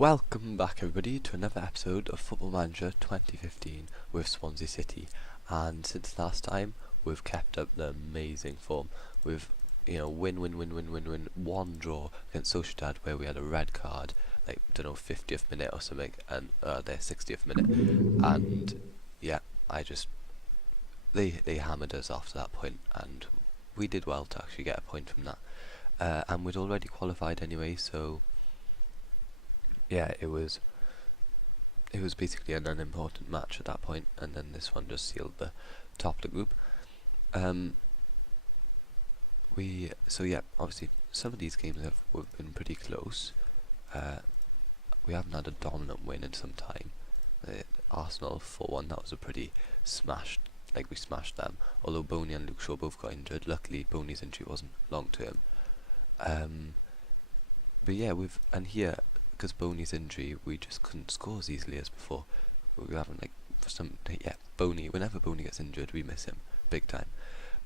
Welcome back everybody to another episode of Football Manager 2015 with Swansea City, and since last time we've kept up the amazing form with win, one draw against Sociedad where we had a red card, like, don't know, 50th minute or something, and their 60th minute, and yeah, they hammered us after that point, and we did well to actually get a point from that, and we'd already qualified anyway, so yeah, it was basically an unimportant match at that point, and then this one just sealed the top of the group. So yeah, obviously some of these games have been pretty close. We haven't had a dominant win in some time. Arsenal 4-1, that was a pretty smashed, like we smashed them. Although Boney and Luke Shaw both got injured. Luckily Boney's injury wasn't long term. But yeah, because Boney's injury, we just couldn't score as easily as before. We haven't, Boney, whenever Boney gets injured, we miss him big time.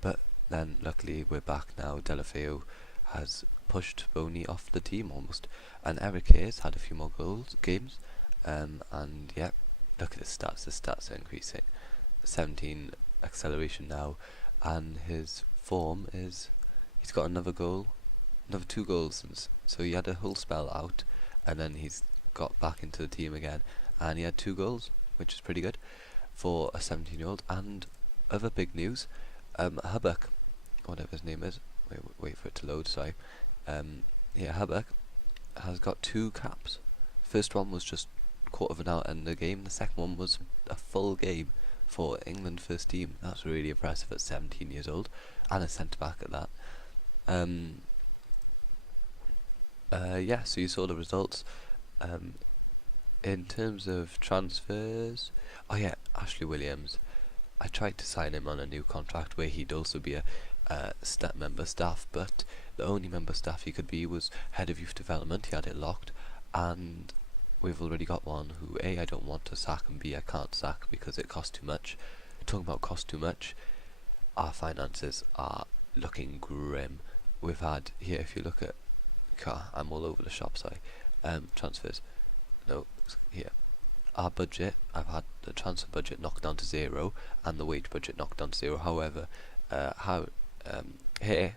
But then, luckily, we're back now. Delafeu has pushed Boney off the team almost, and Eric Hayes had a few more games, and yeah, look at the stats are increasing. 17 acceleration now, and his form is, he's got another 2 goals since, so he had a whole spell out, and then he's got back into the team again, and he had 2 goals, which is pretty good for a 17-year-old. And other big news, Hubbock, whatever his name is, wait for it to load, sorry. Hubbock has got 2 caps. First one was just quarter of an hour in the game, the second one was a full game for England first team. That's really impressive at 17 years old, and a centre back at that. So you saw the results. In terms of transfers, Ashley Williams, I tried to sign him on a new contract where he'd also be a member staff, but the only member staff he could be was head of youth development. He had it locked, and we've already got one who A, I don't want to sack, and B, I can't sack because it costs too much. Talking about cost too much, our finances are looking grim. We've had here, if you look at, I'm all over the shop, sorry. Transfers. No, here. Our budget, I've had the transfer budget knocked down to 0 and the wage budget knocked down to 0. However, here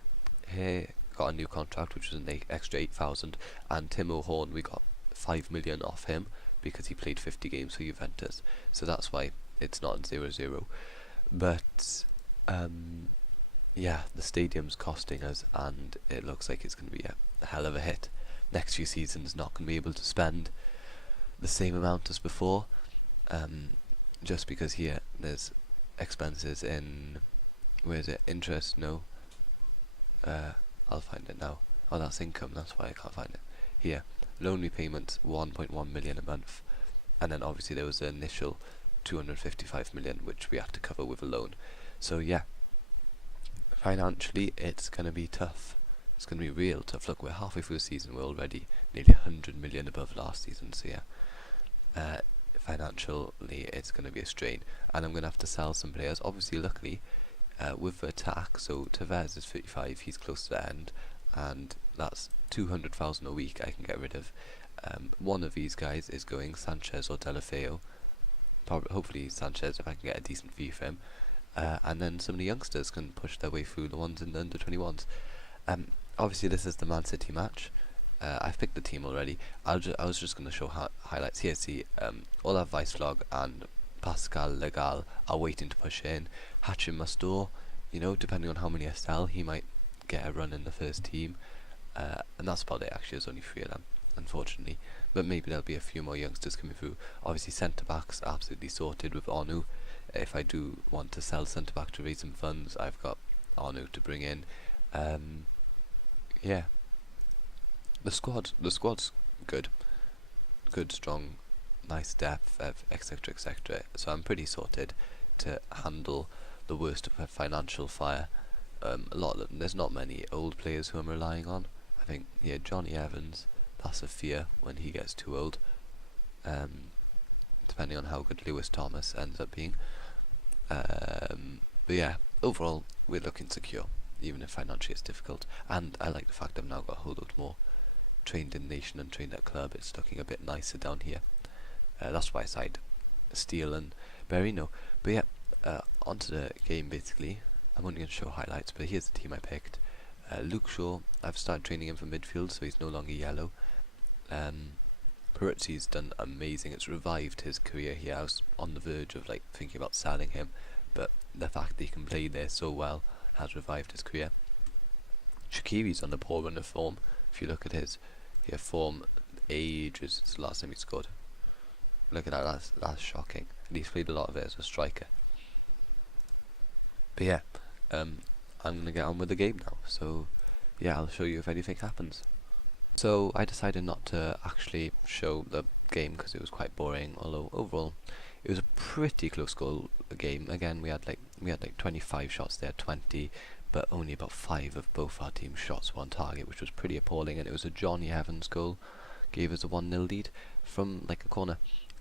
got a new contract which was an extra 8,000, and Timo Horn, we got 5 million off him because he played 50 games for Juventus. So that's why it's not 0-0. But the stadium's costing us, and it looks like it's going to be a hell of a hit. Next few seasons not going to be able to spend the same amount as before, just because here there's expenses in, where is it, interest, no, I'll find it now. Oh, that's income, that's why I can't find it. Here, loan repayments 1.1 million a month, and then obviously there was the initial 255 million which we had to cover with a loan. So yeah, financially it's going to be tough. It's going to be real tough. Look, we're halfway through the season, we're already nearly 100 million above last season, so yeah, financially it's going to be a strain, and I'm going to have to sell some players. Obviously, luckily, with the attack, so Tevez is 35, he's close to the end, and that's 200,000 a week I can get rid of. One of these guys is going, Sanchez or Delafeu, hopefully Sanchez if I can get a decent fee for him, and then some of the youngsters can push their way through, the ones in the under 21s. Obviously this is the Man City match. I've picked the team already. I was just going to show highlights here. See, Olav Weisslog and Pascal Legal are waiting to push in. Hachim Mastor, depending on how many I sell, he might get a run in the first team. And that's about it actually, there's only 3 of them, unfortunately. But maybe there'll be a few more youngsters coming through. Obviously centre backs absolutely sorted with Onu. If I do want to sell centre back to raise some funds, I've got Onu to bring in. Yeah, the squad's good, strong, nice depth, etc, etc. So I'm pretty sorted to handle the worst of a financial fire. There's not many old players who I'm relying on. I think Johnny Evans, that's a fear when he gets too old. Depending on how good Lewis Thomas ends up being. But yeah, overall we're looking secure, even if financially it's difficult. And I like the fact I've now got a whole lot more trained in nation and trained at club, it's looking a bit nicer down here. That's why I side Steele and Berino. But yeah, onto the game basically. I'm only going to show highlights, but here's the team I picked. Luke Shaw, I've started training him for midfield, so he's no longer yellow. Peruzzi's done amazing. It's revived his career here. I was on the verge of like thinking about selling him, but the fact that he can play there so well has revived his career. Shaqiri's on the poor run of form. If you look at his form, ages since the last time he scored. Look at that, that's shocking. And he's played a lot of it as a striker. But yeah, I'm gonna get on with the game now. So yeah, I'll show you if anything happens. So I decided not to actually show the game because it was quite boring. Although overall, it was a pretty close goal game. Again, we had like 25 shots there, 20, but only about 5 of both our team's shots were on target, which was pretty appalling. And it was a Johnny Evans goal, gave us a 1-0 lead from like a corner.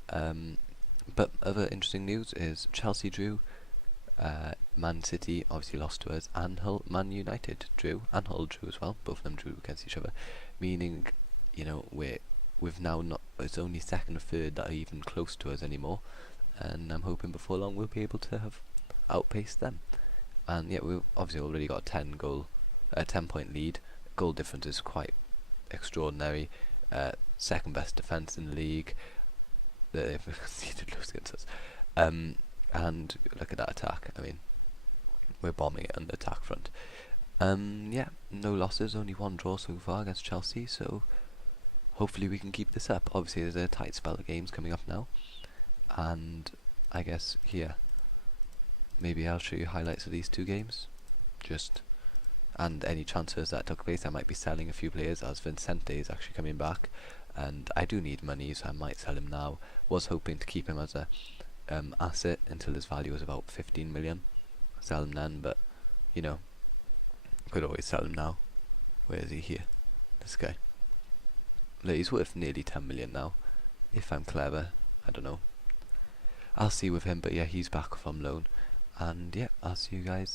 But other interesting news is Chelsea drew, Man City obviously lost to us, and Man United drew, and Hull drew as well. Both of them drew against each other, meaning, you know, we've now not, it's only second and third that are even close to us anymore, and I'm hoping before long we'll be able to have outpaced them. And yeah, we've obviously already got a 10-point lead. Goal difference is quite extraordinary. Second best defence in the league. They've conceded loads against us. And look at that attack. I mean, we're bombing it on the attack front. Yeah, no losses, only 1 draw so far against Chelsea, so hopefully we can keep this up. Obviously there's a tight spell of games coming up now, and I guess here maybe I'll show you highlights of these 2 games, and any transfers that took place. I might be selling a few players, as Vincente is actually coming back, and I do need money, so I might sell him now. Was hoping to keep him as a asset until his value was about 15 million. Sell him then, but you know, could always sell him now. Where is he? Here, this guy. Look, he's worth nearly 10 million now. If I'm clever, I don't know. I'll see with him, but yeah, he's back from loan, and yeah, I'll see you guys